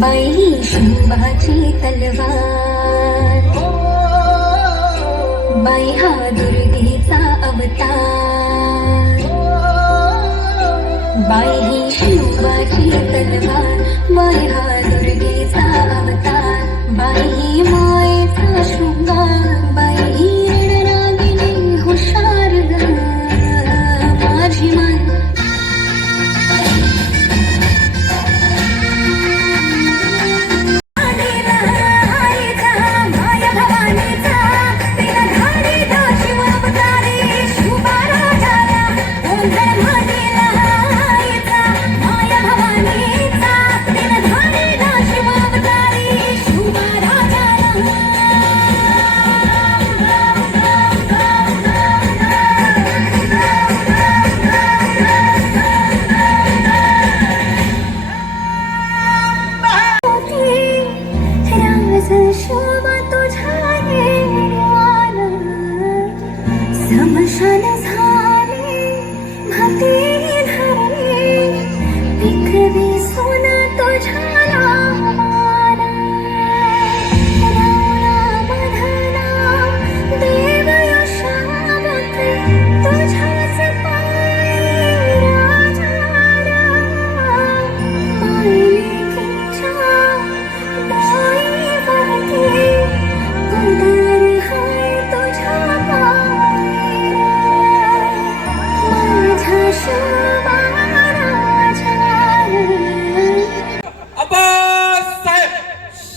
बाई शिवाची तलवार, बाई हा दुर्गेचा अवतार, बाई ही शिवाची तलवार, बाई हा दुर्गेचा अवतार, बाई ही मायेचा शृंगार, बाई ही रणरागिणी हुशार ग माझी मान. समशान झाले भाती धरले पिकवी सोना तुझ्या नावाला. राम धना देव यशावते तुझ्याच पायी राजा मायलेकीच्या डोईवरती उदर हाय तुझ्या आबासाहेब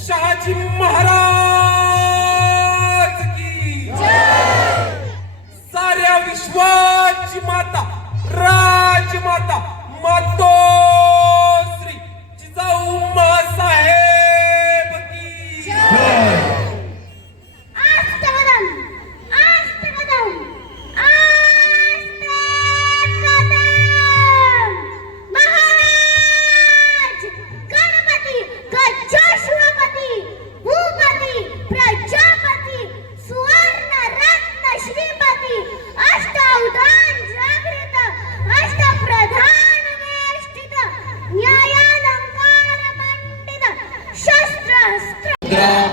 शहाजी महाराज की साऱ्या विश्वाची माता राजमाता मातोश्री जिजाऊ मासाहेब की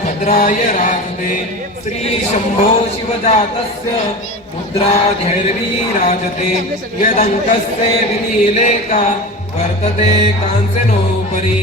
भद्राय राजते श्री शंभो शिवजातस्य मुद्रा धैर्वी राजते यदंकस्य विनीलेका वर्तते कांचनोपरि